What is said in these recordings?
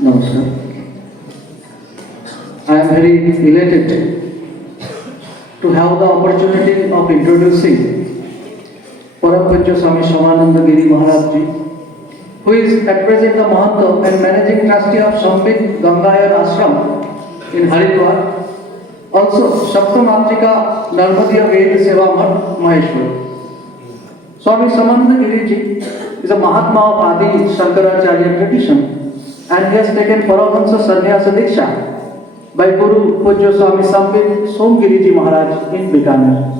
Namaskar. I am very elated to have the opportunity of introducing Param Pujya Swami Shyamananda Giri Maharaj Ji, who is at present the Mahanta and managing trustee of Shambhit Gangayan Ashram in Haridwar. Also, Shaptamatrika Narmadiya Ved Seva Math, Maheshwar. Swami Shyamananda Giri Ji is a Mahatma of Adi Shankaracharya tradition, and he has taken Paramahansa Sannyasa Diksha by Guru Pujya Swami Shambhit Somgiri Ji Maharaj in Bikaner.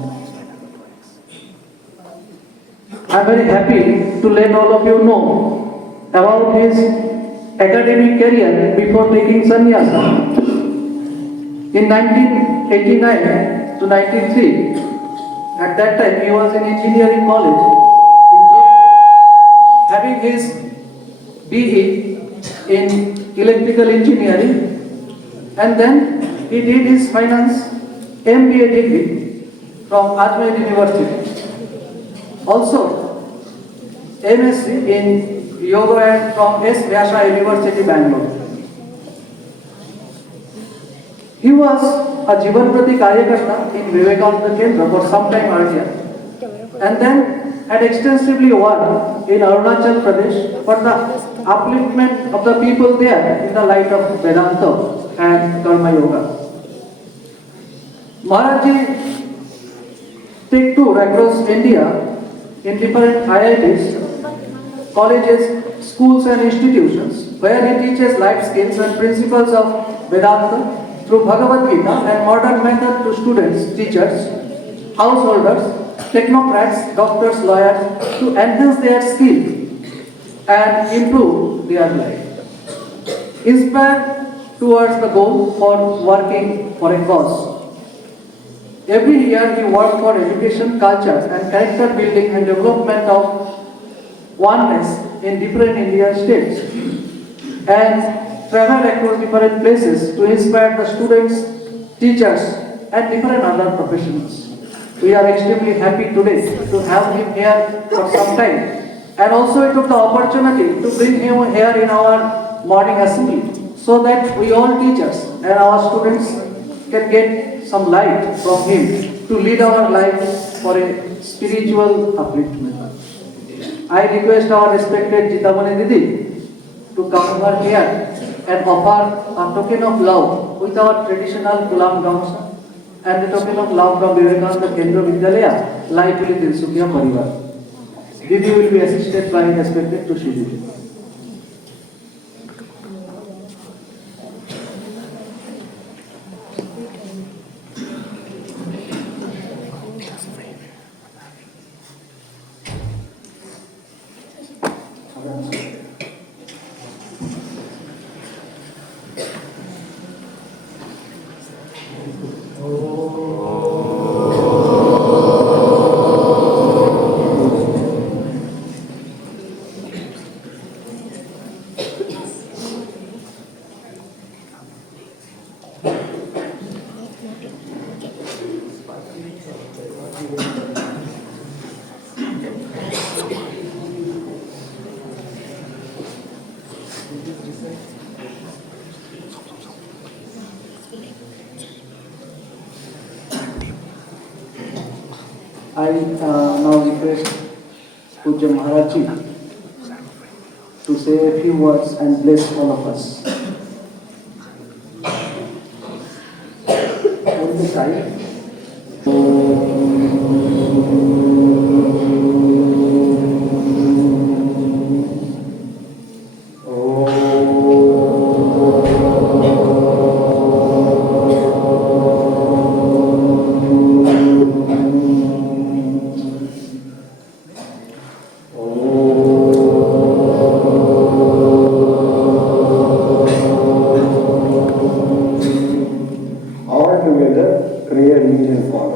I am very happy to let all of you know about his academic career before taking sannyasa. In 1989 to 93, at that time he was in engineering college, having his BE in electrical engineering, and then he did his finance MBA degree from Ajmer University. Also, MSc in Yoga and from S. Vyasa University, Bangalore. He was a Jivan Prati Karyakarta in Vivekananda Kendra for some time earlier, and then had extensively worked in Arunachal Pradesh for the upliftment of the people there in the light of Vedanta and Karma Yoga. Maharaj took tour across India in different IITs, colleges, schools and institutions, where he teaches life skills and principles of Vedanta through Bhagavad Gita and modern method to students, teachers, householders, technocrats, doctors, lawyers to enhance their skill and improve their life. Inspired towards the goal for working for a cause. Every year he worked for education, culture and character building and development of oneness in different Indian states, and travel across different places to inspire the students, teachers and different other professionals. We are extremely happy today to have him here for some time, and also I took the opportunity to bring him here in our morning assembly so that we all teachers and our students can get some light from him to lead our life for a spiritual upliftment. I request our respected Jitamani Didi to come over here and offer a token of love with our traditional Gulam Gamsa and the token of love from Vivekananda Kendra Vidyalaya, Lively Tilsukia Parivar. Didi will be assisted by respected Tushiji. I now request Pujya Maharaj Ji to say a few words and bless all of us. On the side. All together, pray a legion for.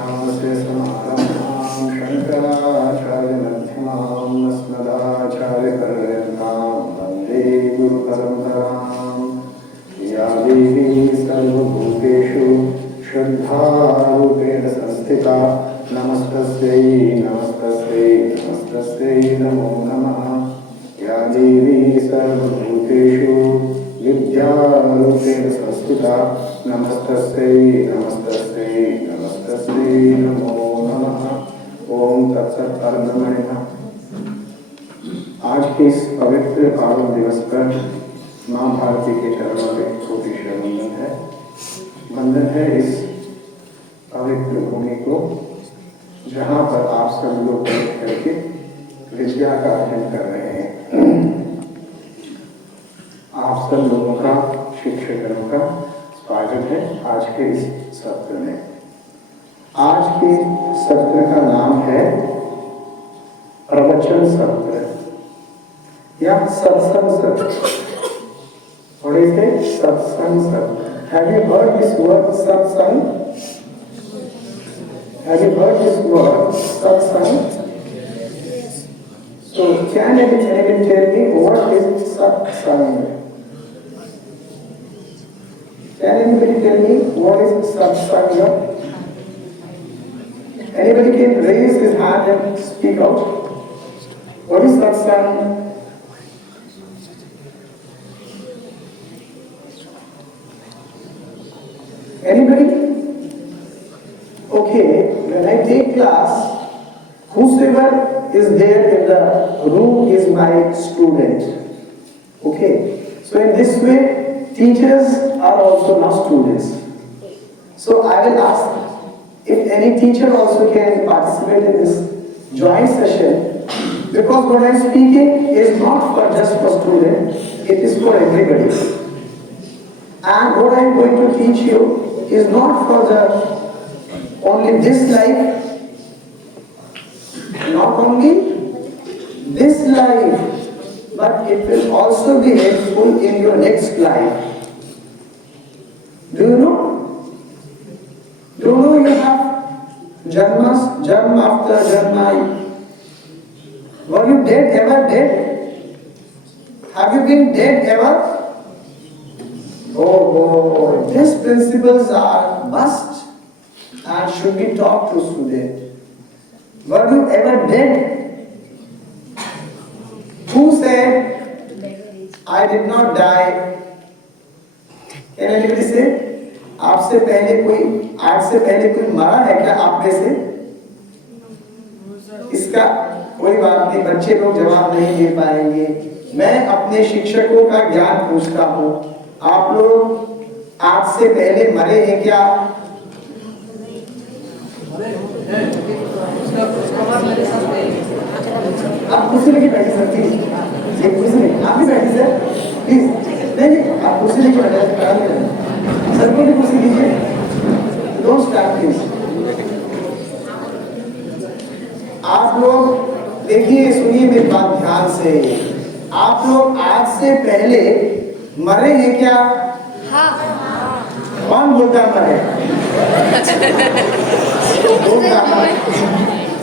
नास्ते समारम्भां शङ्कराचार्यमध्यमाम् अस्मदाचार्यपर्यन्तां वन्दे गुरुपरम्पराम्। या देवी सर्वभूतेषु श्रद्धारूपेण संस्थिता नमस्तस्यै नमस्तस्यै नमस्तस्यै नमो नमः। या देवी सर्वभूतेषु विद्यारूपेण संस्थिता नमस्तस्यै नमस्तस्यै नमस्तस्यै नमो नमः। ओम तत्सत् परब्रह्मणे। आज के इस पवित्र पावन दिवस पर माँ भारती के चरणों में कोटि वंदन है। वंदन है इस पवित्र भूमि को जहाँ पर आप सब लोग बैठ करके विद्या का अध्ययन कर रहे हैं। आप सब लोगों का, शिक्षकगणों का स्वागत है आज के इस सत्र में। आज के सत्र का नाम है प्रवचन सत्र या सत्संग सत्र। What is it? Satsang Satra. Have you heard this word satsang? Have you heard this word satsang? So can anybody tell me what is satsang? Can anybody tell me what is satsang? Anybody can raise his hand and speak out. What is satsang? Anybody? Okay, when I take class, whosoever is there in the room is my student. Okay, so in this way, teachers are also now students. So I will ask if any teacher also can participate in this joint session, because what I am speaking is not for just for students, it is for everybody. And what I am going to teach you is not for the only this life, not only this life, but it will also be helpful in your next life. Do you know? Do you know you have janmas, janma after janma? Were you dead, ever dead? Have you been dead ever? Oh, these principles are must and should be taught to students. Were you ever dead? Who said, I did not die? Can anybody say? आपसे पहले कोई, आज से पहले कोई मरा है क्या आप में से? इसका कोई बात नहीं, बच्चे लोग जवाब नहीं दे पाएंगे। मैं अपने शिक्षकों का ज्ञान पूछता हूँ, आप लोग आज से पहले मरे हैं क्या? आप कुर्सी लेके बैठे सर, प्लीज। एक कुर्सी लेके आप भी बैठे सर, प्लीज। नहीं आप कुर्सी लेके बैठे सर, को भी कुर्सी लीजिए। Don't start please. आप लोग देखिए, सुनिए मेरी बात ध्यान से। आप लोग आज से पहले मरे हैं क्या? हाँ। कौन बोलता मरे?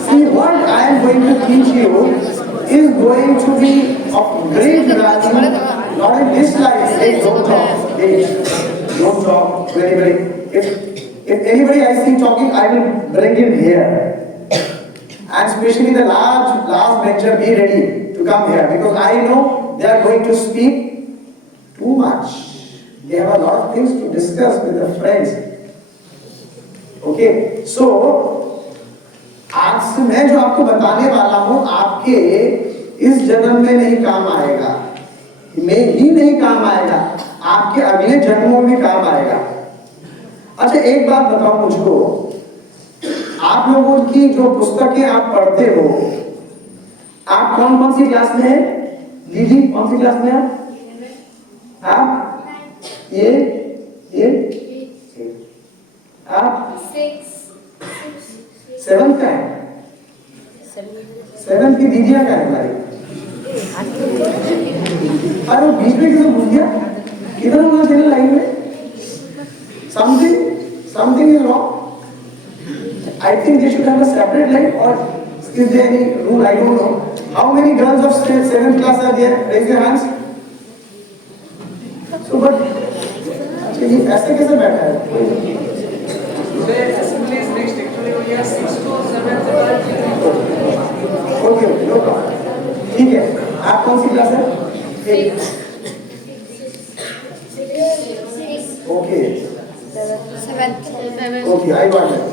See, what I am going to teach you is going to be of great value, not in this life. Hey, don't talk. Hey, don't talk to anybody. If anybody I see talking, I will bring him here. And especially the last bencher, be ready to come here, because I know they are going to speak too much. They have a lot of things to discuss with their friends. Okay, so आज से मैं जो आपको बताने वाला हूं, आपके इस जन्म में नहीं काम आएगा, में ही नहीं काम आएगा, आपके अगले जन्मों में काम आएगा। अच्छा एक बात बताओ मुझको, आप लोगों की जो पुस्तकें आप पढ़ते हो, आप कौन कौन सी क्लास में है? दीदी कौन सी क्लास में है आप? ये आप 7th का है? 7th की दीदियां का है हमारी। अरे बीच में किसी भूल गया, किधर होना चाहिए लाइन में? Something is wrong. I they should have a separate line, or is there any rule? I don't know. How many girls of 7th class are there? Raise your hands. So but अच्छा ये ऐसे कैसे बैठा है? Today assembly is next. Actually, we are 6 to 7th class. Okay no problem, ठीक है। आप कौन सी क्लास है? Okay okay, I got it.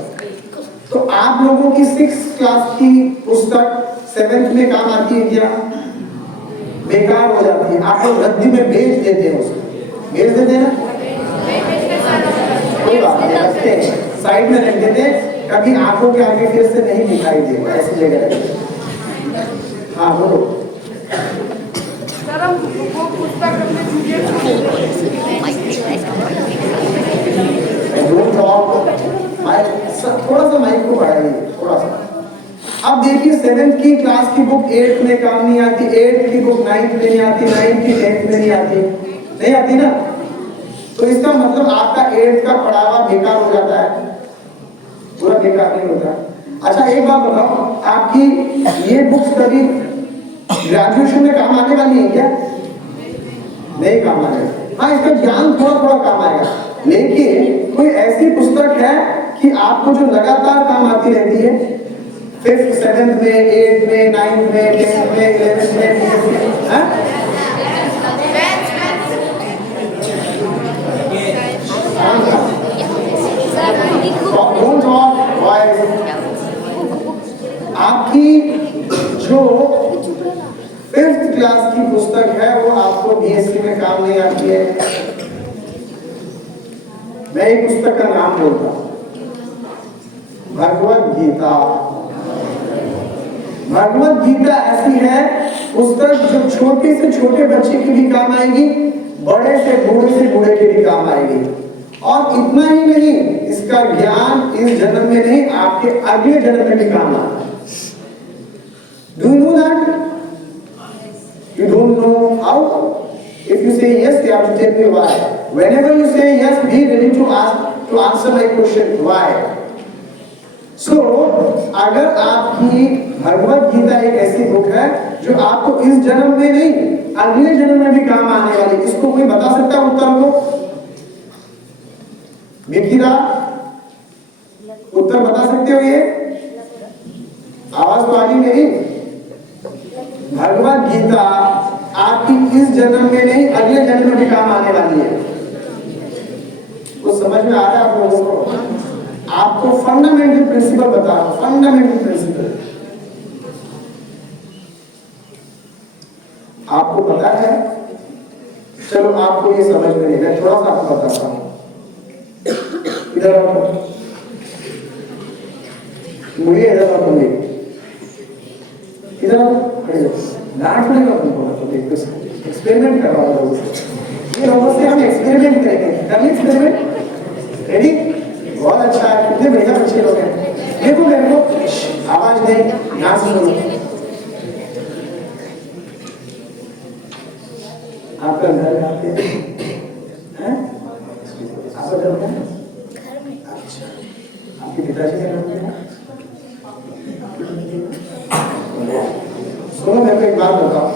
तो आप लोगों की 6th क्लास की पुस्तक 7th में काम आती है क्या? बेकार हो जाती है। आप लोग रद्दी में बेच देते हैं उसको, बेच देते हैं ना? कोई बात नहीं, रखते हैं साइड में रख देते हैं, कभी आंखों के आगे फिर से नहीं दिखाई देगा, ऐसी जगह रखते हैं। हाँ बोलो। सर हम वो पुस्तक अपने जूनियर थोड़ा सा माइक को बढ़ाइए, थोड़ा सा। अब देखिए 7th की क्लास की बुक 8th में काम नहीं आती, 8th की बुक 9th में नहीं आती, 9th की 10th में नहीं आती, नहीं आती ना? तो इसका मतलब आपका 8th का पढ़ावा बेकार हो जाता है, पूरा बेकार नहीं होता। अच्छा एक बात बताओ, आपकी ये बुक्स कभी ग्रेजुएशन में काम आने वाली है क्या? नहीं काम आएगा। हाँ, इसका ज्ञान थोड़ा थोड़ा काम आएगा, लेकिन कोई ऐसी पुस्तक है कि आपको जो लगातार काम आती रहती है 5th 7th में, 8th में, 9th में, 10th में, 11th में, हाँ? Don't talk, boys. आपकी जो 5th क्लास की पुस्तक है वो आपको बीएससी में काम नहीं आती है। मैं एक पुस्तक का नाम बोलता हूं, भगवत गीता। भगवत गीता ऐसी है पुस्तक जो छोटे से छोटे बच्चे के भी काम आएगी, बड़े से बूढ़े के भी काम आएगी। और इतना ही नहीं, इसका ज्ञान इस जन्म में नहीं, आपके अगले जन्म में भी काम आता है। Do you know that? You don't know how? If you say yes, you have to tell me why. Whenever you say yes, be ready to answer my question. Why? So, अगर आपकी भगवत गीता एक ऐसी बुक है जो आपको इस जन्म में नहीं, अगले जन्म में भी काम आने वाली, इसको कोई बता सकता है उत्तर को? मिकिरा, उत्तर बता सकते हो? ये आवाज तो आ रही नहीं। भगवत गीता आपकी इस जन्म में नहीं, अगले जन्म में भी काम आने वाली है। कुछ समझ में आ रहा है आप लोगों को? आपको फंडामेंटल प्रिंसिपल बता रहा हूं, फंडामेंटल प्रिंसिपल आपको पता है। चलो आपको ये समझ में नहीं, मैं थोड़ा सा आपको बताता हूं। इधर आओ, मुझे इधर आओ, तुम इधर आओ, डांट पड़ेगा तुमको, तो देखो एक्सपेरिमेंट करवा दो। ये रोबोट से हम एक्सपेरिमेंट करेंगे, कर एक्सपेरिमेंट। रेडी? बहुत अच्छा है, कितने बढ़िया बच्चे लोग हैं। देखो मेरे को आवाज नहीं, ध्यान से सुनो। आपका घर कहाँ पे है? आपका घर कहाँ है? अच्छा, आपके पिताजी का नाम क्या है? सुनो मेरे को एक बात बताओ,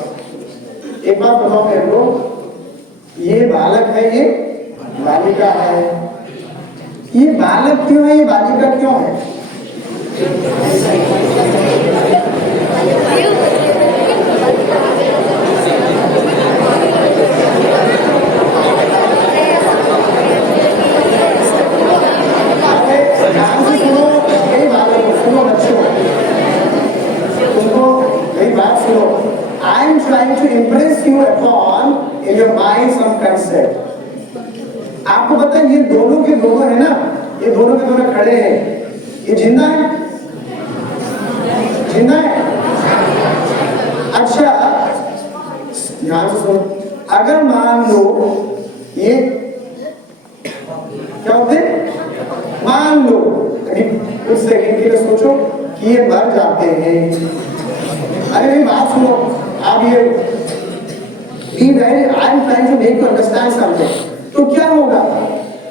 एक बात बताओ मेरे को, ये बालक है, ये बालिका है। ये बालक क्यों है, ये बालिका क्यों है? I am trying to impress you upon in your mind some concept. आपको पता है ये दोनों के दोनों है ना, ये दोनों के दोनों खड़े हैं, ये जिंदा है, जिंदा है। अच्छा ध्यान से सुनो, अगर मान लो ये क्या होते, मान लो कुछ सेकंड के लिए सोचो कि ये मर जाते हैं। अरे मेरी बात सुनो, आप ये be very, I am trying to make you understand something। तो क्या होगा,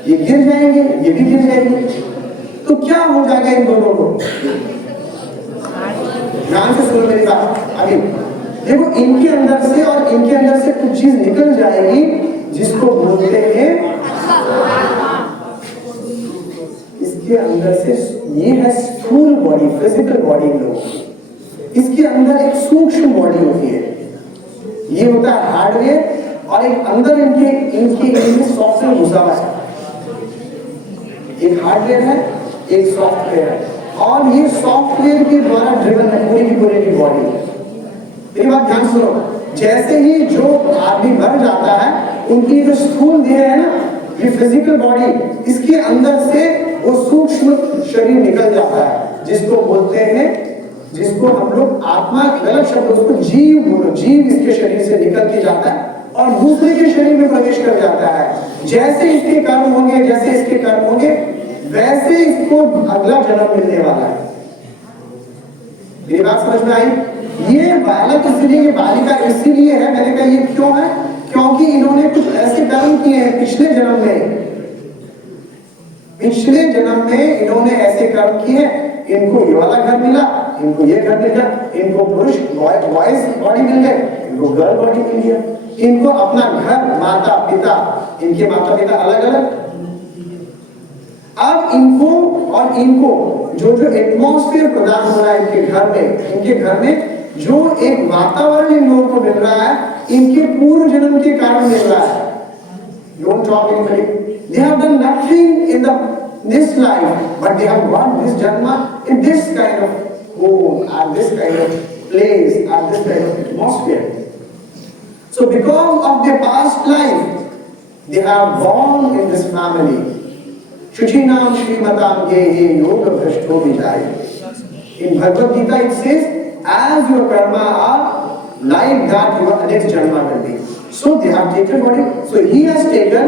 ये गिर जाएंगे, ये भी गिर जाएंगे। तो क्या हो जाएगा इन दोनों को? ध्यान से सुनो मेरी बात। अभी देखो, इनके अंदर से और इनके अंदर से कुछ चीज निकल जाएगी जिसको बोलते हैं, इसके अंदर से, ये है स्थूल बॉडी, फिजिकल बॉडी लोग। इसके अंदर एक सूक्ष्म बॉडी होती है, ये होता है हार्डवेयर, और एक अंदर इनके सॉफ्टवेयर घुसा हुआ है। एक हार्डवेयर है, एक सॉफ्टवेयर है, और ये सॉफ्टवेयर के द्वारा ड्रिवन है पूरी की बॉडी। मेरी बात ध्यान सुनो, जैसे ही जो आदमी मर जाता है, उनकी जो स्थूल देह है ना, ये फिजिकल बॉडी, इसके अंदर से वो सूक्ष्म शरीर निकल जाता है, जिसको बोलते हैं, जिसको हम लोग आत्मा, गलत शब्द, उसको जीव बोलो। जीव इसके शरीर से निकल के जाता है और दूसरे के शरीर में प्रवेश कर जाता है। जैसे इसके कर्म होंगे, जैसे इसके कर्म होंगे, वैसे इसको अगला जन्म मिलने वाला है। मेरी बात समझ में आई? ये बालक इसलिए, ये बालिका इसीलिए है, मैंने कहा ये क्यों है? क्योंकि इन्होंने कुछ ऐसे कर्म किए हैं पिछले जन्म में, पिछले जन्म में इन्होंने ऐसे कर्म किए, इनको ये वाला घर मिला, इनको ये घर मिल गया, इनको पुरुष बॉयज बॉडी मिल गए, इनको गर्ल बॉडी मिल गया, इनको अपना घर, माता पिता, इनके माता पिता अलग अलग। अब इनको और इनको जो एटमॉस्फेयर प्रदान हो रहा है इनके घर में जो एक वातावरण इन लोगों को मिल रहा है, इनके पूर्व जन्म के कारण मिल रहा है। Don't talk anybody. They have done nothing in this life, but they have got this janma in this kind of home, and this kind of place, and this kind of atmosphere. So because of their past life, they have born in this family. Shuchinam Shrimatam Gehe Yoga Bhrashto Vijay. In Bhagavad Gita it says, as your karma are, like that your next janma will be. So they have taken body. So he has taken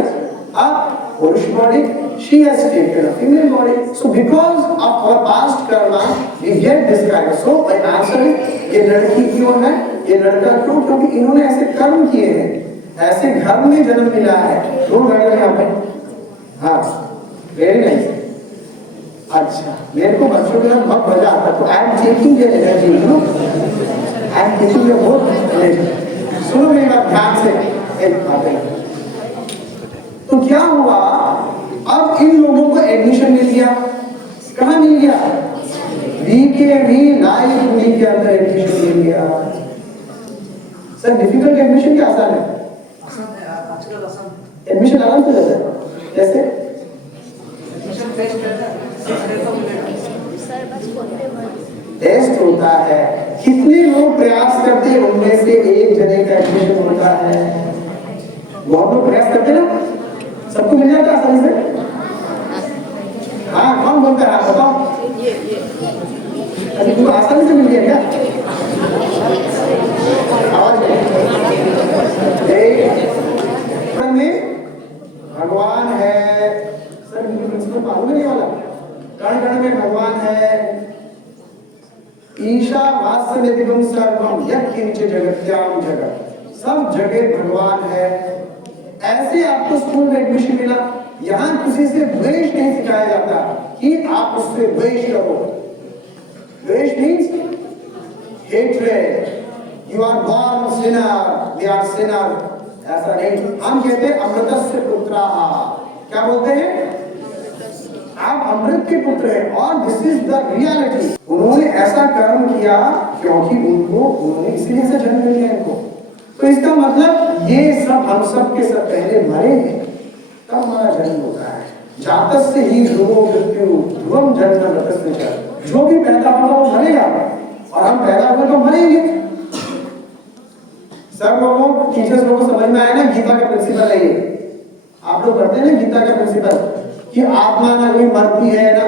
a Purush body, she has taken a female body. So because of our past karma, we get this kind of. So my answer is, ये लड़की क्यों है, ये लड़का क्यों? क्योंकि इन्होंने ऐसे कर्म किए हैं, ऐसे घर में जन्म मिला है। दो घर में यहाँ पे, हाँ, वेरी नाइस। अच्छा, मेरे को बच्चों के साथ बहुत मजा आता है, तो I am taking your energy, you know, I am taking your both energy. सुनो मेरी बात ध्यान से, एक बात है। तो क्या हुआ, अब इन लोगों को एडमिशन मिल गया, कहाँ मिल गया? VKV लाइफ के अंदर एडमिशन मिल गया। सर डिफिकल्ट एडमिशन क्या आसान है? एडमिशन आराम से जाता है, जैसे टेस्ट होता है, कितने लोग प्रयास करते हैं, उनमें से एक जने का एडमिशन होता है। बहुत लोग प्रयास करते हैं ना, सबको मिल जाता है आसानी से। हाँ, कौन बोलता है, बताओ। अभी तुम आसानी से मिल गया क्या? आवाज में भगवान है, सर प्रिंसिपल मालूम नहीं वाला, कण कण में भगवान है। ईशा वास्यदिगम सर्वम यत्किंच जगत्याम जगत, सब जगह भगवान है। ऐसे आपको स्कूल में एडमिशन मिला, यहाँ किसी से द्वेष नहीं सिखाया जाता कि आप उससे द्वेष करो। द्वेष means hatred, you are born sinner, we are sinner, ऐसा नहीं। हम कहते हैं अमृतस्य पुत्राः, क्या बोलते हैं? आप अमृत के पुत्र हैं, और दिस इज द रियलिटी। उन्होंने ऐसा कर्म किया क्योंकि उन्होंने इसलिए ऐसा जन्म लिया इनको। तो इसका मतलब ये सब हम सब के सब पहले मरे हैं, तब हमारा जन्म होता है। जातस्य ही ध्रुवो मृत्यु ध्रुवम जन्म मृतस्य च, जो भी पैदा होगा वो मरेगा, और हम पैदा हुए तो मरेंगे। सब लोगों, टीचर्स लोगों को समझ में आया ना, गीता का प्रिंसिपल है ये। आप लोग पढ़ते हैं ना गीता का प्रिंसिपल, कि आत्मा ना कोई मरती है ना,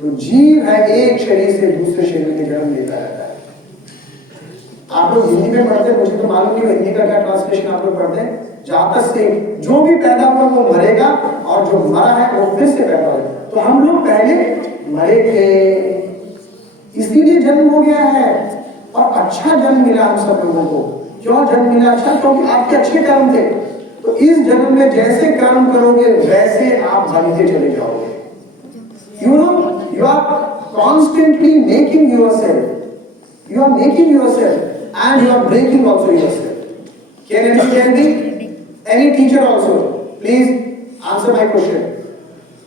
तो जीव है एक शरीर से दूसरे शरीर में जन्म लेता रहता है। आप लोग हिंदी में पढ़ते हैं, मुझे तो मालूम नहीं हिंदी का क्या ट्रांसलेशन आप लोग पढ़ते हैं। जातस्य, जो भी पैदा हुआ वो मरेगा, और जो मरा है वो फिर से पैदा होगा। तो हम लोग पहले मरे थे, इसीलिए जन्म हो गया है, और अच्छा जन्म मिला हम सब लोगों को। क्यों जन्म मिला अच्छा? क्योंकि आपके अच्छे कर्म थे। तो इस जन्म में जैसे कर्म करोगे वैसे आप बनते चले जाओगे। You know, You are constantly making yourself. You are making yourself and you are breaking also yourself. Can anybody tell me? Any teacher also, please answer my question.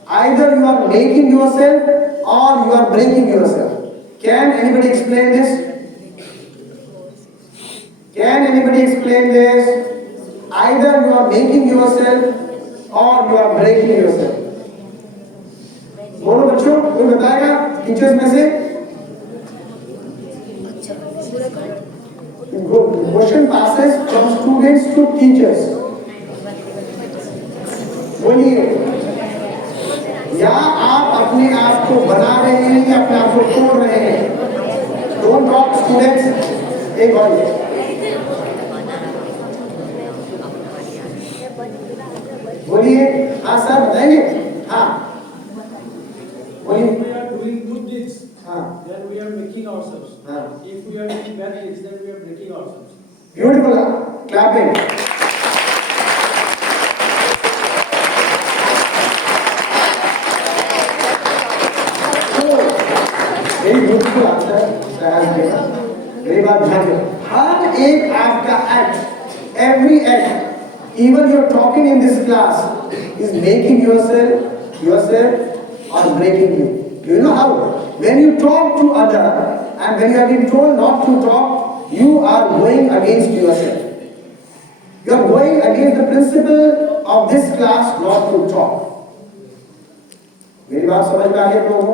Either you are making yourself or you are breaking yourself. Can anybody explain this? Can anybody explain this? Either you are making yourself or you are breaking yourself. बोलो बच्चों, कोई बताएगा teachers में से? Question passes from students to teachers. बोलिए, या आप अपने आप को बना रहे हैं या अपने आप को तोड़ रहे हैं? Don't talk students. एक बार बोलिए, हाँ सर बताएंगे? हाँ बोलिए। If we are doing good deeds, हाँ then we are making ourselves. हाँ If we are doing bad deeds, then we are breaking ourselves. Beautiful clapping. Very beautiful answer मेरी बात ध्यान दो। हर एक आपका act, every act, even you're talking in this class is making yourself or breaking you. Do you know how? When you talk to other and when you have been told not to talk, you are going against yourself. You are going against the principle of this class not to talk. मेरी बात समझ में आ रही है आप लोगों को?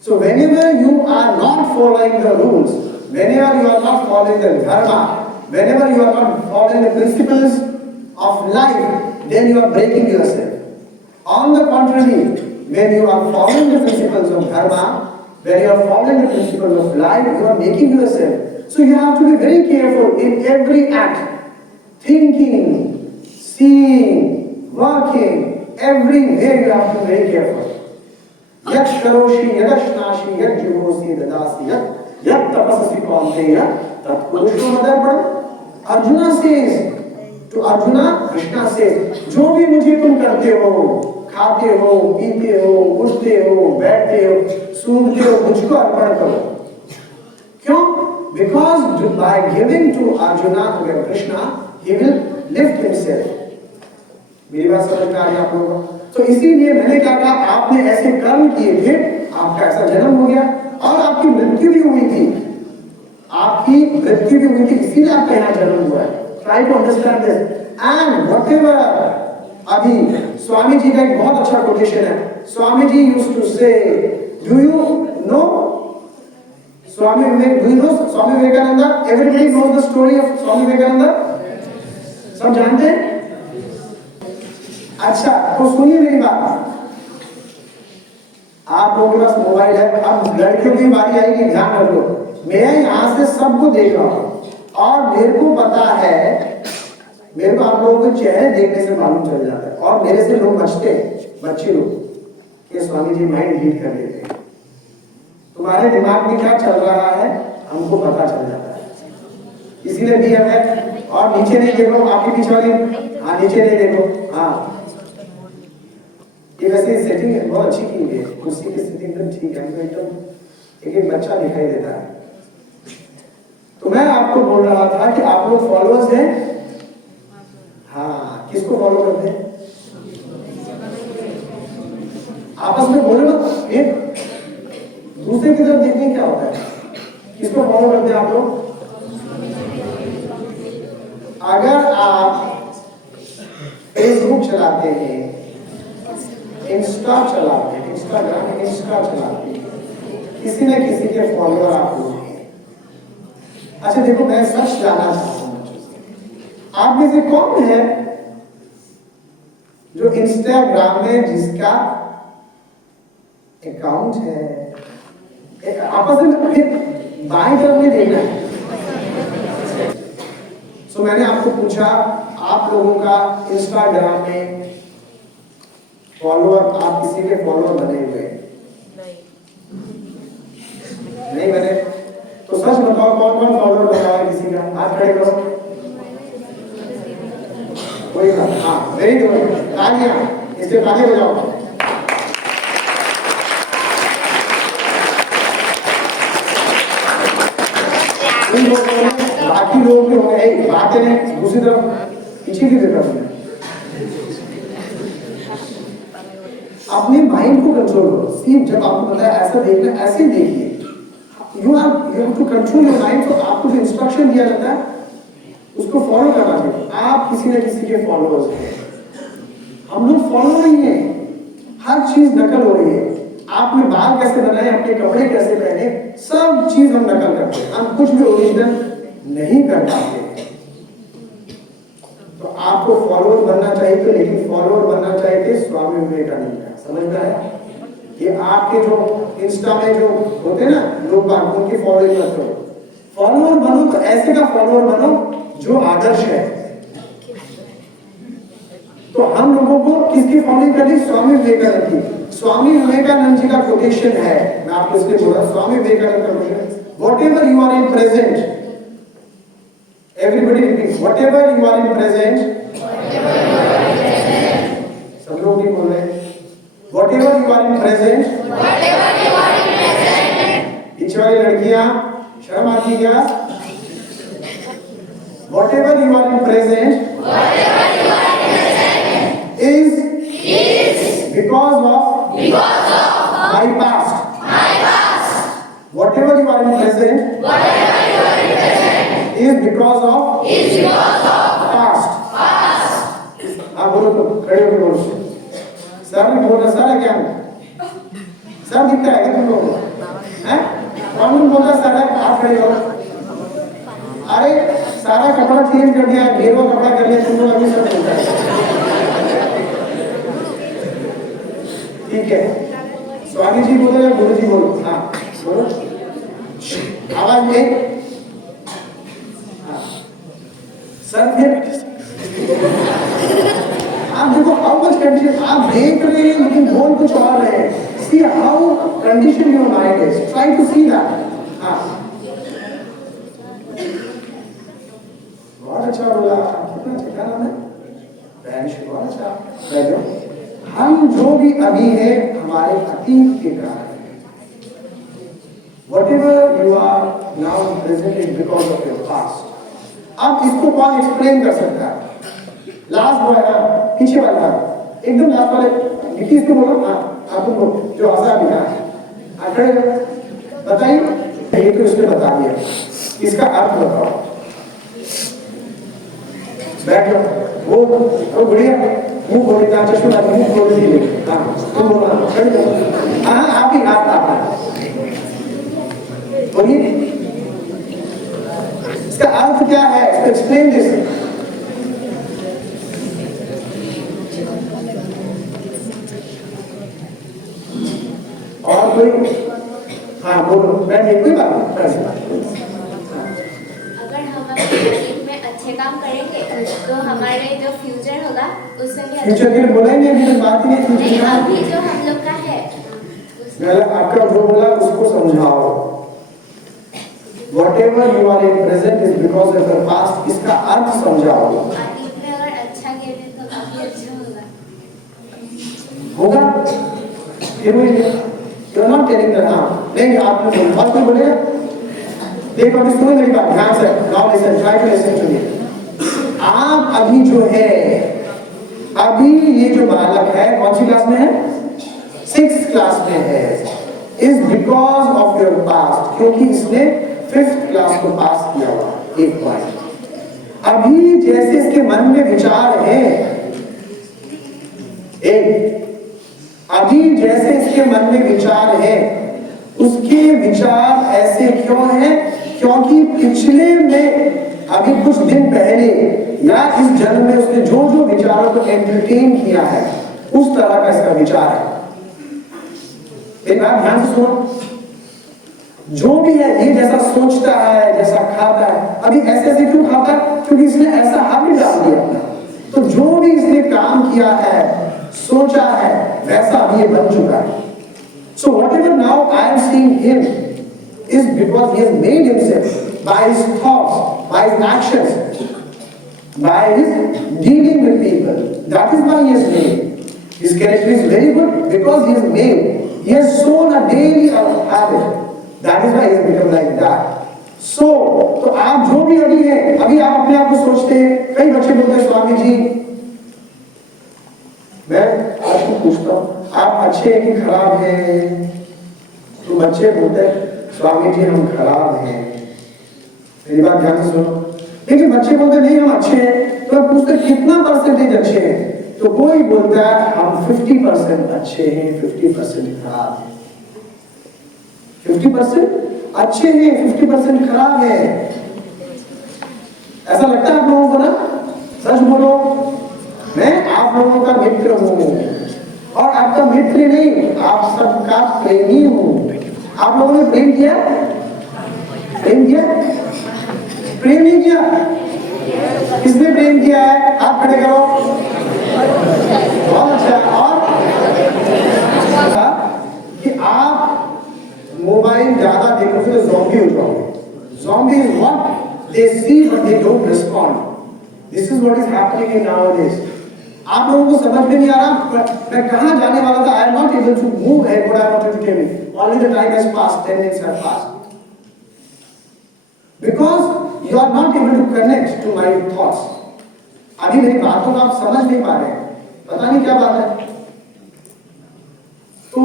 So whenever you are not following the rules, whenever you are not following the dharma, whenever you are not following the principles of life, then you are breaking yourself. On the contrary, when you are following the principles of dharma, when you are following the principles of life, you are making yourself. So you have to be very careful in every act, thinking, seeing, working, everywhere you have to be very careful. Yat karoshi, yadashnashi, yat juhosi, dadasi, yat tapasasi kaunteya, tat purusho madarpadam. Arjuna says to Arjuna, Krishna says, जो भी मुझे तुम करते हो, खाते हो, पीते हो, उठते हो, बैठते हो, सूंघते हो, मुझको अर्पण करो। क्यों? Because by giving to Arjuna, to Krishna, he will lift himself. मेरी बात समझ में आ रही है आप लोगों को? तो इसीलिए मैंने क्या कहा, आपने ऐसे कर्म किए थे, आपका ऐसा जन्म हो गया और आपकी मृत्यु भी हुई थी। आपकी मृत्यु भी हुई थी, इसीलिए आपका यहाँ जन्म हुआ है। Try to understand this. And whatever, अभी स्वामी जी का एक बहुत अच्छा कोटेशन है। Swami ji used to say, do you know Swami Vivek? Do you know Swami Vivekananda? Everybody knows the story of Swami Vivekananda? सब जानते हैं? अच्छा, तो सुनिए मेरी बात। आप लोगों के पास मोबाइल है, अब लड़कियों की बारी आएगी, ध्यान रख लो। मैं यहाँ से सबको देख रहा हूँ और मेरे को पता है, मेरे को आप लोगों के चेहरे देखने से मालूम चल जाता है और मेरे से लोग बचते, बच्चे लोग, कि स्वामी जी माइंड रीड कर लेते हैं। तुम्हारे दिमाग में क्या चल रहा है हमको पता चल जाता है। इसीलिए भी है, और नीचे नहीं देखो, आपके पीछे वाले, हाँ नीचे नहीं देखो, हाँ ये वैसे सेटिंग बहुत अच्छी की है, कुर्सी की स्थिति एकदम ठीक है, हमको एकदम एक बच्चा दिखाई देता है। तो मैं आपको बोल रहा था कि आप लोग फॉलोअर्स हैं, हाँ किसको फॉलो करते हैं? आपस में बोलो ना, एक दूसरे की तरफ देखने क्या होता है, किसको फॉलो करते हैं आप लोग? अगर आप फेसबुक चलाते हैं, इंस्टा चलाते हैं, इंस्टाग्राम, इंस्टा चलाते हैं, किसी न किसी के फॉलोअर आप लोग हैं। अच्छा देखो, मैं सच जानना चाहता हूँ, आप में से कौन है जो इंस्टाग्राम में जिसका अकाउंट है, आपस में बाएं तरफ में देखना है। सो मैंने आपको पूछा, आप लोगों का इंस्टाग्राम में फॉलोअर, आप किसी के फॉलोअर बने हुए नहीं बने? तो सच बताओ, कौन कौन फॉलोअर बना है किसी का? हाथ खड़े करो। कोई बात, हाँ वेरी गुड, तालियां, इससे ताली बजाओ। इन लोगों ने बाकी लोग जो है बात है दूसरी तरफ पीछे की तरफ है। अपने माइंड को कंट्रोल करो। सी जब आपको पता है ऐसा देखना ऐसे देखिए। You have to control your mind. तो आपको जो इंस्ट्रक्शन दिया जाता है उसको फॉलो करना चाहिए। आप किसी न किसी के फॉलोअर्स हैं, हम लोग फॉलो नहीं है। हर चीज नकल हो रही है। आपने बाल कैसे बनाए, अपने कपड़े कैसे पहने, सब चीज हम नकल करते हैं। हम कुछ भी ओरिजिनल नहीं कर पाते। तो आपको फॉलोअर बनना चाहिए थे, लेकिन फॉलोअर बनना चाहिए थे स्वामी विवेकानंद का। समझ में आया? ये आपके जो इंस्टा में जो होते हैं ना लोग बात, उनकी फॉलोइंग मत करो। फॉलोअर बनो तो ऐसे का फॉलोअर बनो जो आदर्श है। तो हम लोगों को किसकी फॉलोइंग करनी? स्वामी विवेकानंद की। स्वामी विवेकानंद जी का कोटेशन है, मैं आपको इसलिए बोल रहा हूं। स्वामी विवेकानंद का quotation, whatever you are in present, everybody repeat, whatever you are in present, सब लोग नहीं बोल रहे, whatever you are in present, पीछे वाली लड़कियां शर्म आती क्या? Whatever you are in present is because of my past. Whatever you are in present is because of past. हाँ बोलो तो खड़े होकर बोलो। सर ने बोला सर है क्या? सर दिखता है क्या तुम लोगों को? हैं? कौन बोलता सर है? आप खड़े हो। अरे सारा कपड़ा चेंज कर दिया, घेरवा कपड़ा कर लिया, तुम लोग अभी सब बोलता है। ठीक है, स्वामी जी बोलो या गुरु जी बोलो? हाँ बोलो, आवाज में। हाँ सर फिर आप देखो हाउ मच कंडीशन आप देख रहे हैं लेकिन बोल कुछ और रहे हैं। See how condition your mind is, try to see that. हाँ बहुत अच्छा बोला, कितना अच्छा नाम है, बहुत अच्छा। बैठो। हम जो भी अभी है हमारे अतीत के कारण है। Whatever you are now present is because of your past. अब इसको कौन एक्सप्लेन कर सकता है? लास्ट बॉय है पीछे वाला, एकदम लास्ट वाले निकी, इसको बोलो। हाँ आप बोलो जो आशा भी है आखिर बताइए। ये तो इसने बता दिया, इसका अर्थ बताओ। बैठ जाओ। वो बढ़िया मुंह बोले का चश्मा मुंह बोले दिए। हाँ तुम बोलो, हाँ आप ही आप बोलिए। इसका अर्थ क्या है? इसको एक्सप्लेन दिस। और कोई? हाँ बोलो। मैं कोई बात अगर हम अपनी में अच्छे काम करेंगे तो हमारे जो फ्यूचर होगा उससे भी फ्यूचर के लिए बोलेंगे, अभी तक बात नहीं है फ्यूचर का। अभी जो हम लोग का है आपका जो बोला उसको समझाओ। Whatever you are in present is because of your past, इसका अर्थ समझाओ। अतीत में अगर अच्छा खेले तो काफी अच्छा होगा। होगा? फिर वो you're not telling that। हाँ नहीं आपने बोला, और कोई बोलेगा? देखो अभी सुनो मेरी बात ध्यान से। Now listen, try to listen to me। आप अभी जो है, अभी ये जो बालक है कौन सी क्लास में है? 6th क्लास में है। Is because of your past, क्योंकि इसने 5th क्लास को पास किया हुआ। एक पॉइंट। अभी जैसे इसके मन में विचार है, अभी जैसे इसके मन में विचार है, उसके विचार ऐसे क्यों हैं? क्योंकि पिछले में अभी कुछ दिन पहले या इस जन्म में उसने जो जो विचारों को एंटरटेन किया है उस तरह का इसका विचार है। एक बात ध्यान से सुनो, जो भी है ये जैसा सोचता है, जैसा खाता है, अभी ऐसे ऐसे क्यों खाता है? क्योंकि इसने ऐसा हावी डाल दिया अपना। तो जो भी इसने काम किया है, सोचा है, वैसा अभी ये बन चुका है। So whatever now I am seeing him is because he has made himself by his thoughts, by his actions, by his dealing with people. That is why he has made. His character is very good because he has made. He has sown a daily habit. That is why he has become like that. सो तो आप जो भी अभी हैं, अभी आप अपने आप को सोचते हैं, कई बच्चे बोलते हैं स्वामी जी, मैं आपको पूछता हूं आप अच्छे हैं कि खराब हैं? तो बच्चे बोलते हैं स्वामी जी हम खराब हैं। मेरी बात ध्यान से सुनो। लेकिन बच्चे बोलते नहीं हम अच्छे हैं, तो मैं पूछते कितना परसेंटेज अच्छे हैं? तो कोई बोलता है हम 50% अच्छे हैं, 50% खराब हैं। 50% अच्छे हैं, 50% खराब है। ऐसा लगता है आप लोगों को ना? सच बोलो, मैं आप लोगों का मित्र हूं और आपका मित्र नहीं, आप सबका प्रेमी हूं। आप लोगों ने प्रेम किया? प्रेम किया? प्रेम नहीं किया? किसने प्रेम किया है? आप खड़े करो। बहुत अच्छा। और कि आप मोबाइल ज्यादा देखोगे तो ज़ॉम्बी हो जाओगे। Zombie is what they see but they don't respond. This is what is happening in nowadays. आप लोगों को समझ में नहीं आ रहा मैं कहां जाने वाला था। I am not able to move ahead what I wanted to tell you. Only the time has passed, 10 minutes have passed. Because you are not able to connect to my thoughts. अभी मेरी बातों को आप समझ नहीं पा रहे हैं, पता नहीं क्या बात है। तो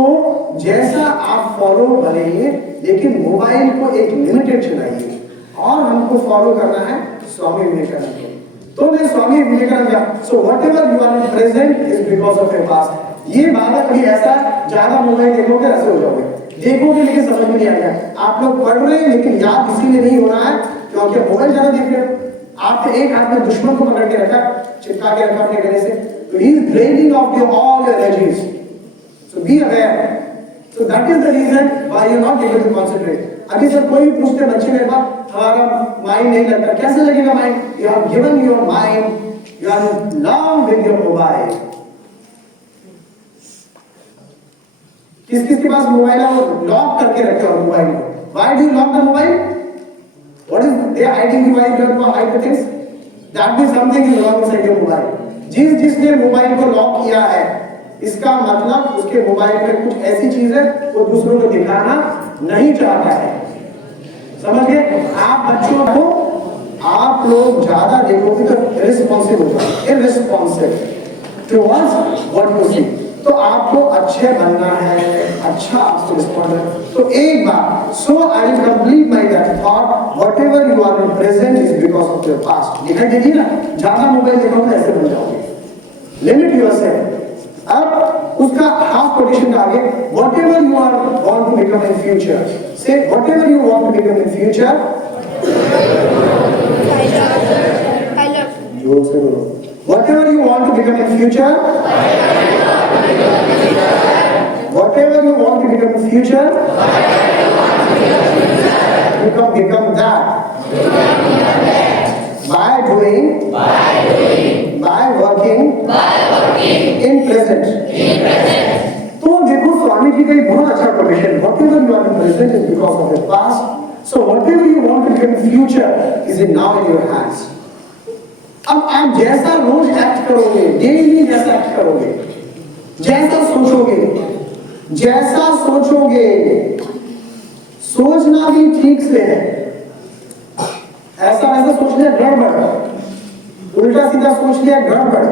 जैसा आप फॉलो बनेंगे, लेकिन मोबाइल को एक लिमिटेड चलाइए। और हमको फॉलो करना है स्वामी विवेकानंद को। तो मैं स्वामी विवेकानंद का so whatever you are present is because of your past. ये बालक भी ऐसा ज्यादा मोबाइल देखोगे ऐसे हो जाओगे, देखोगे लेकिन समझ में नहीं आएगा। आप लोग पढ़ रहे हैं लेकिन याद इसीलिए नहीं हो रहा है क्योंकि मोबाइल ज्यादा देख रहे हो। आपने एक हाथ में दुश्मन को पकड़ के रखा, चिपका के रखा अपने गले से, तो he is draining off your all your energies. So be aware. So that is the reason why you are not able to concentrate. अभी सब कोई पूछते बच्चे मेरे पास हमारा माइंड नहीं लगता, कैसे लगेगा mind? You have given your mind, you are in love with your mobile. किस किस के पास मोबाइल है वो लॉक करके रखे हो मोबाइल को? Why do you lock the mobile? What is they identify you for hide the things? That means something is wrong inside your mobile. जिसने मोबाइल को लॉक किया है, इसका मतलब उसके मोबाइल में कुछ ऐसी चीज है वो दूसरों को दिखाना नहीं चाहता है। समझ गए? आप बच्चों को आप लोग ज्यादा देखोगे तो इररिस्पॉन्सिव होगा, इररिस्पॉन्सिव टुवर्ड्स व्हाट यू सी। तो आपको अच्छे बनना है, अच्छा आपको रिस्पॉन्ड। तो एक बार so I will complete my that thought whatever you are in present is because of your past. दिखाई दीजिए ना, ज्यादा मोबाइल देखोगे ऐसे बन जाओगे। Limit yourself. अब उसका हाफ कोटेशन का आगे whatever you are want to become in future, say whatever you want to become in future. जोर से बोलो, whatever you want to become in future, whatever you want to become in future, become that by doing, by working in present. तो देखो स्वामी जी का एक बहुत अच्छा quotation, whatever you are in present is because of your past, so whatever you want to become in future is in now in your hands. अब आप जैसा रोज act करोगे, डेली जैसा एक्ट करोगे, जैसा सोचोगे, जैसा सोचोगे, सोचना भी ठीक से है। ऐसा ऐसा सोच लिया गड़बड़, उल्टा सीधा सोच लिया गड़बड़,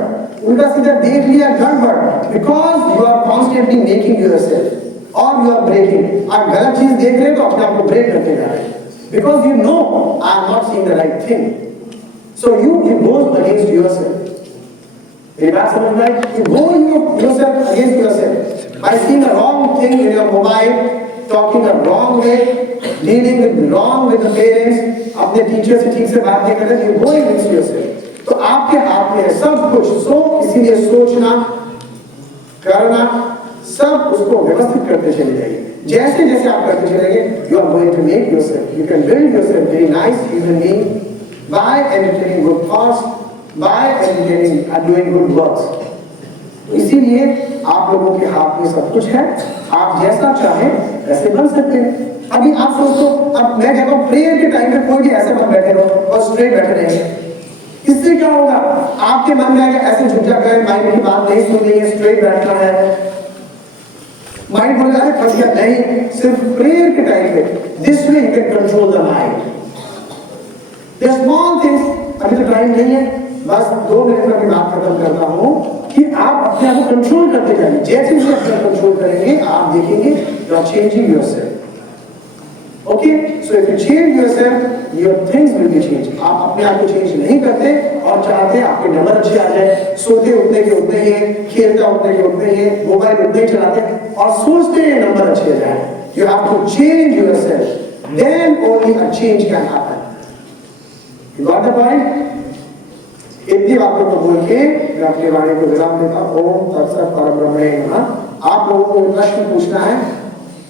उल्टा सीधा देख लिया गड़बड़, because you are constantly making yourself और यू आर ब्रेकिंग। आप गलत चीज देख रहे हो तो अपने आप को ब्रेक करते जा रहे हैं, because you know I am not seeing the right thing, so you goes against yourself. मेरी बात समझ में आई? You go yourself against yourself by seeing a wrong thing in your mobile, talking a wrong way, dealing with wrong with the parents, अपने teacher से ठीक से बात नहीं कर रहे, you go against yourself। तो आपके हाथ में है सब कुछ। सो इसीलिए सोचना, करना, सब उसको व्यवस्थित करते चले जाइए। जैसे जैसे आप करते चलेंगे, you are going to make yourself, you can build yourself very nice human being by entertaining good thoughts, by entertaining and doing good works। इसीलिए आप लोगों के हाथ में सब कुछ है, आप जैसा चाहें वैसे बन सकते हैं। अभी आप सोचो, अब मैं कहता हूँ प्रेयर के टाइम पे कोई भी ऐसे मत बैठे रहो और स्ट्रेट बैठे रहेंगे। इससे क्या होगा? आपके मन में आएगा ऐसे झुक कर माइंड की बात नहीं सुननी है, स्ट्रेट बैठना है। माइंड बोलेगा अरे फट गया, नहीं, सिर्फ प्रेयर के टाइम पे this way you can control the mind. The small things, अभी तो टाइम नहीं है, बस 2 मिनट में बात खत्म करता हूँ कि आप अपने आप को कंट्रोल करते जाइए। जैसे ही अपना कंट्रोल करेंगे आप देखेंगे you are changing yourself. Okay, so if you change yourself, your things will be changed. आप अपने आप को चेंज नहीं करते और चाहते आपके नंबर अच्छे आ जाए, सोते उतने के उतने ही, खेलता उतने के उतने ही, मोबाइल उतने ही चलाते और सोचते हैं नंबर अच्छे आ जाए। You have to change yourself. Then only a change can happen. You got the point? इतनी बातों को बोल के मैं अपनी वाणी को विराम देता हूँ। ओम तत्सत परब्रह्मणे नमः। आप लोगों को प्रश्न पूछना है,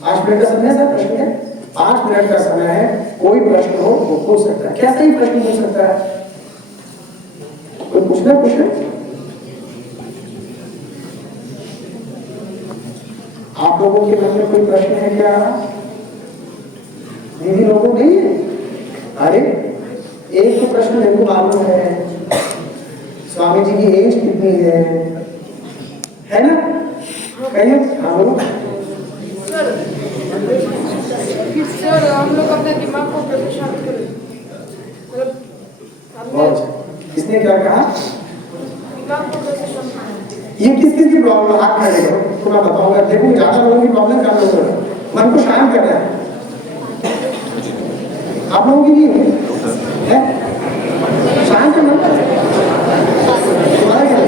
5 मिनट का समय है सर, प्रश्न है 5 मिनट का समय है, कोई प्रश्न हो वो पूछ सकता है। कैसा ही प्रश्न पूछ सकता है, कोई पूछना पूछे। आप लोगों के मन में कोई प्रश्न है क्या? दीदी लोगों नहीं है? अरे एक तो प्रश्न मेरे को मालूम है, स्वामी जी की एज कितनी है ना? कहिए। हाँ बोलो। सर हम लोग अपने दिमाग को कैसे शांत करें? इसने क्या कहा? दिमाग को कैसे शांत करें? ये किस की प्रॉब्लम? हाथ खड़े करो तो मैं बताऊंगा। देखो ज्यादा लोगों की प्रॉब्लम कम लोगों को मन को शांत करना है। आप लोगों की नहीं है शांत करना तुम्हारा क्या है?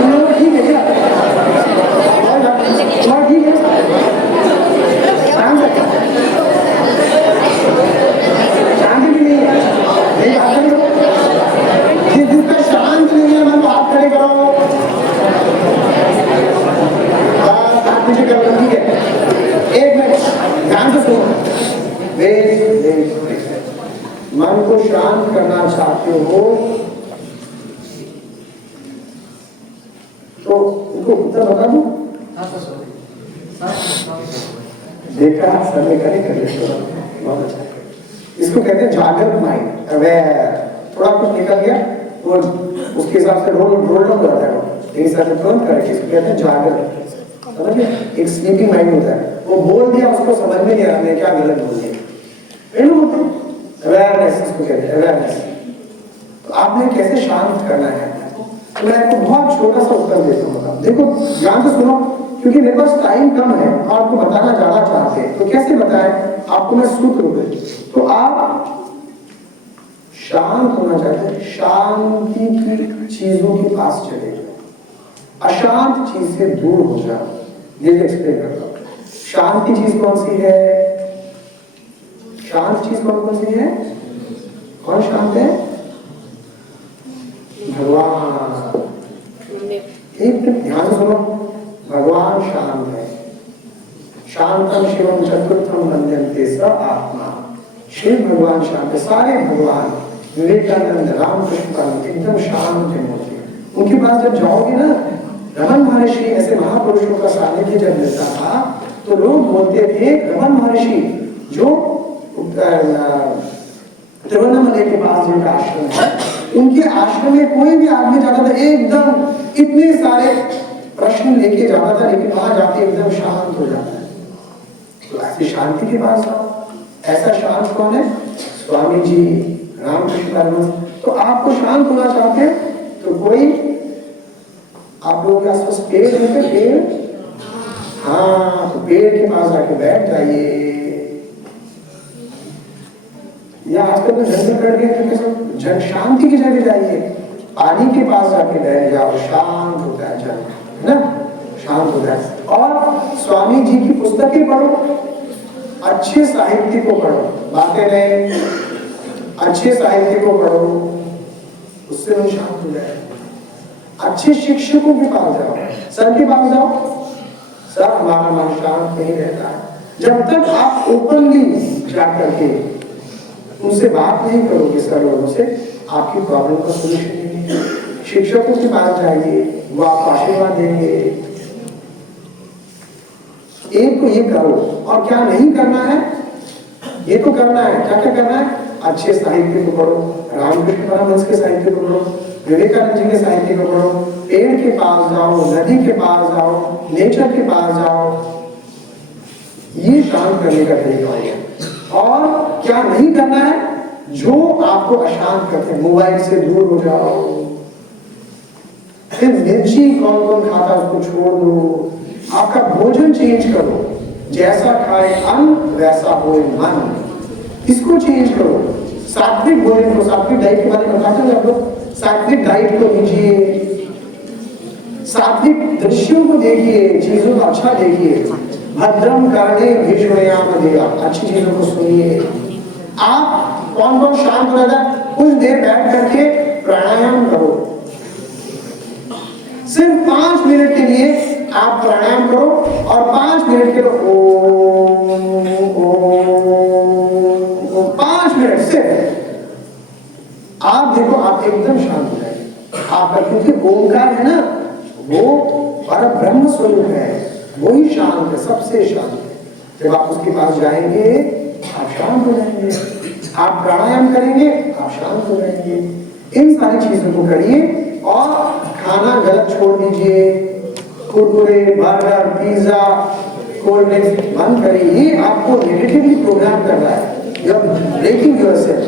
तुम लोग ठीक है क्या? तुम्हारा ठीक है? शांत शांति भी नहीं है। नहीं हाथ खड़े करो। जिसका शांत नहीं है मन को हाथ खड़े करो। हाथ नीचे करो। ठीक है, 1 मिनट ध्यान से सुनो। मन को शांत करना चाहते हो तो उनको उत्तर बता दूं? देखा सर ने करे कर बहुत अच्छा। इसको कहते हैं जागृत माइंड, अवेयर। थोड़ा कुछ निकल गया तो उसके हिसाब से रोल डाउन हो जाता है, एक हिसाब से तुरंत करेक्ट। इसको कहते हैं जागृत, समझिए। एक स्लीपिंग माइंड होता है, वो बोल दिया उसको समझ में नहीं आ रहा क्या गलत बोल दिया। अवेयरनेस इसको कहते हैं, अवेयरनेस। तो आपने कैसे शांत करना है? तो मैं आपको बहुत छोटा सा उत्तर देता हूँ। देखो ध्यान से सुनो, क्योंकि मेरे पास टाइम कम है और आपको बताना ज्यादा चाहते हैं, तो कैसे बताएं आपको मैं सूत्र दे। तो आप शांत होना चाहते हैं, शांति की चीजों के पास चले जाओ, अशांत चीज से दूर हो जाओ। ये एक्सप्लेन करता हूँ। शांति चीज कौन सी है? शांत चीज कौन सी है? कौन शांत है? भगवान। एक ध्यान सुनो, भगवान शांत है। शांतम शिवम चतुर्थम वंद्यन्ते स आत्मा। शिव भगवान शांत है। सारे भगवान विवेकानंद, रामकृष्ण एकदम शांत है मूर्ति। उनके पास जब जाओगे ना, रमन महर्षि ऐसे महापुरुषों का सानिध्य जब मिलता था तो लोग बोलते थे रमन महर्षि जो तिरुवन्नमलई के पास जिनका आश्रम है, उनके आश्रम में कोई भी आदमी जाता था एकदम इतने सारे प्रश्न लेके जाता था, लेकिन वहां जाके एकदम शांत हो जाता है। तो ऐसी शांति के पास जाओ। ऐसा शांत कौन है? स्वामी जी, रामकृष्ण। तो आपको शांत होना चाहते हैं तो कोई आप लोगों के आसपास पेड़ है? पेड़, हाँ, तो पेड़ के पास जाके बैठ जाइए। या आजकल तो जंगल कट गए तो जन शांति की जगह जाइए, पानी के पास जाके बैठ जाओ, शांत होता है जल, है ना, शांत होता है। और स्वामी जी की पुस्तकें पढ़ो, अच्छे साहित्य को पढ़ो, बातें नहीं, अच्छे साहित्य को पढ़ो, उससे मन शांत हो जाए। अच्छे शिक्षकों के पास जाओ, सर के पास जाओ, सर हमारा मन शांत नहीं रहता है। जब तक आप ओपनली जाकर के उनसे बात नहीं करोगे सर लोगों से, आपकी प्रॉब्लम का सोल्यूशन नहीं है। शिक्षकों के पास जाइए, वो आपको आशीर्वाद देंगे। एक तो ये करो, और क्या नहीं करना है ये तो करना है। क्या क्या करना है? अच्छे साहित्य को पढ़ो, रामकृष्ण परमहंस के साहित्य को पढ़ो, विवेकानंद जी के साहित्य को पढ़ो, पेड़ के पास जाओ, नदी के पास जाओ, नेचर के पास जाओ। ये शांत करने का तरीका है। और क्या नहीं करना है, जो आपको अशांत करते हैं मोबाइल से दूर हो जाओ। फिर मिर्ची कौन कौन खाता है उसको छोड़ दो। आपका भोजन चेंज करो, जैसा खाए अन्न वैसा होए मन, इसको चेंज करो। सात्विक भोजन को, सात्विक डाइट के बारे में बताते हैं आप लोग, सात्विक डाइट को लीजिए, सात्विक दृश्यों को देखिए, चीजों को अच्छा देखिए। भद्रम करने विश्वयाम देगा, अच्छी चीजों को सुनिए। आप कौन कौन शांत हो जाता है, कुछ देर बैठ करके प्राणायाम करो। सिर्फ 5 मिनट के लिए आप प्राणायाम करो और 5 मिनट के लिए ओम 5 मिनट सिर्फ। आप देखो आप एकदम शांत हो जाएंगे। आपका क्योंकि ओमकार है ना, वो पर ब्रह्म स्वरूप है, वही शांत है, सबसे शांत है। जब आप उसके पास जाएंगे आप शांत हो जाएंगे। आप प्राणायाम करेंगे आप शांत हो जाएंगे। इन सारी चीजों को करिए और खाना गलत छोड़ दीजिए। Kurkure, burger, pizza, cold drinks बंद करिए। ये आपको नेगेटिवली प्रोग्राम कर रहा है। You are breaking yourself.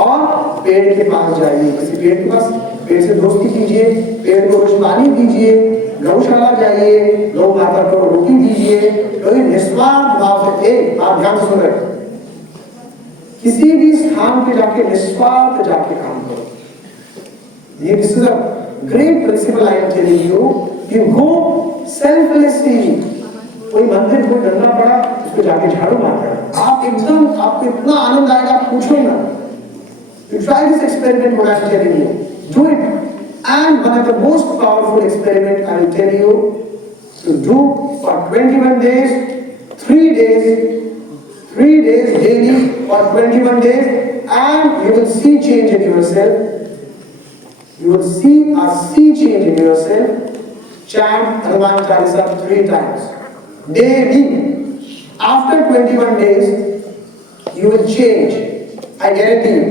और पेड़ के पास जाइए, किसी पेड़ के पास, पेड़ से दोस्ती कीजिए, पेड़ को रोज पानी दीजिए, गौशाला जाइए, गौ माता को रोटी दीजिए। तो निस्वार्थ भाव से, आप ध्यान सुन रहे, किसी भी स्थान पे जाके निस्वार्थ जाके काम करो। ये this is a great principle I am telling you. You go selflessly. कोई मंदिर कोई डरना पड़ा उसको जाके झाड़ू मारना, आप एकदम, आपको इतना आनंद आएगा आप पूछो ना। You try this experiment, what I'm telling you. Do it. And one of the most powerful experiment I will tell you to do for 21 days, 3 days daily for 21 days, and you will see change in yourself. You will see a sea change in yourself. Chant Hanuman Chalisa 3 times daily. After 21 days, you will change. I guarantee you.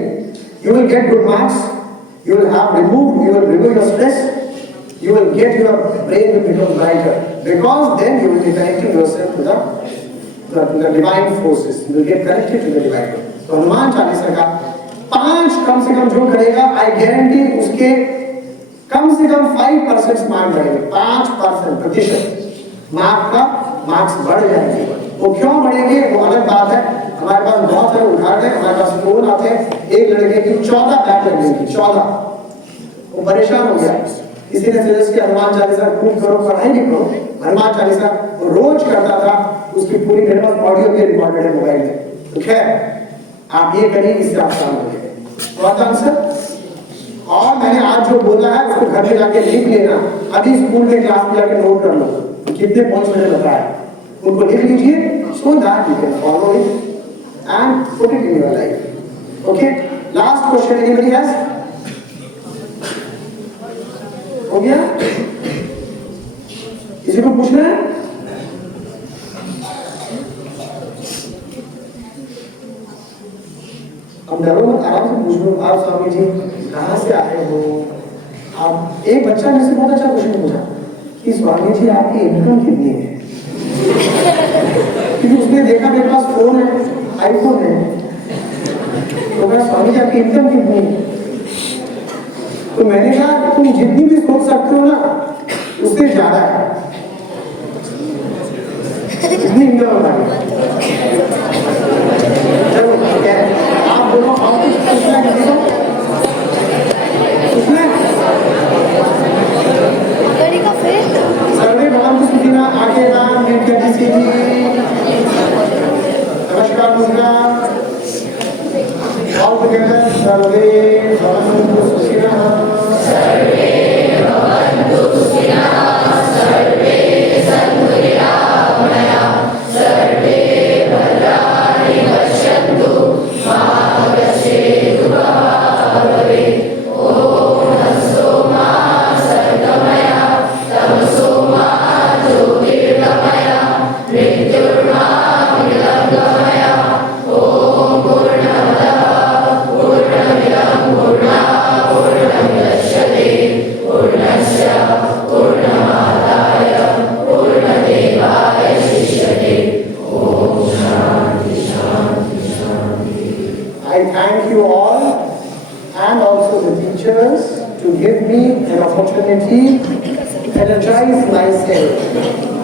You will get good marks. You will remove your stress. You will get your brain will become brighter, because then you will be connecting yourself to the divine forces. You will get connected to the divine. तो हनुमान चालीसा का 5 कम से कम जो करेगा, I guarantee उसके कम से कम 5% marks बढ़ेंगे। 5% प्रतिशत marks बढ़ जाएंगे। वो क्यों बढ़ेंगे वो अलग बात है। हमारे पास बहुत सारे उदाहरण है, हमारे पास फोन आते हैं। एक लड़के की 14 बैक लग गई थी, 14। वो परेशान हो गया, किसी ने सजेस्ट किया हनुमान चालीसा खूब करो, पढ़ाई नहीं करो, हनुमान चालीसा वो रोज करता था। उसकी पूरी मेरे पास ऑडियो भी रिकॉर्डेड है मोबाइल में। तो खैर आप ये करिए, इससे आप शांत हो जाएंगे। आंसर। और मैंने आज जो बोला है उसको घर में जाके लिख लेना। अभी स्कूल में क्लास में जाके नोट कर लो कितने पॉइंट्स मैंने बताया, उनको लिख लीजिए, so that you can follow it and put it in your life. Okay? Last question anybody has? हो गया? किसी को पूछना है? अब डरो मत, आराम से पूछ लो। आप स्वामी जी कहाँ से आए हो? आप एक बच्चा मुझसे बहुत अच्छा क्वेश्चन पूछा कि स्वामी जी आपकी इनकम कितनी है? क्योंकि उसने देखा मेरे पास फोन है, आईफोन है, तो मैं स्वामी जी आपकी इनकम कितनी है? तो मैंने कहा तुम जितनी भी सोच सकते हो ना उससे ज्यादा है। कितनी इनकम हमारी? चलो ठीक है, आप बोलो और कुछ पूछना है किसी को? पूछना है? सर्वे भवन्तु सुखिनः, आगे नाम निर्गति सिद्धि। नमस्कार मुद्रा। All together, सर्वे भवन्तु सुखिनः। सर्वे भवन्तु सुखिनः, सर्वे सन्तु निरामयाः, सर्वे भद्राणि पश्यन्तु, मा कश्चित् दुःखभाग् भवेत्। ॐ हस्तो मा सर्गमया, तमसो मा ज्योतिर्गमया, मृत्युर्मा विलङ्गमया। ॐ पूर्णमदः पूर्णमिदं पूर्णात् me an opportunity, energize myself.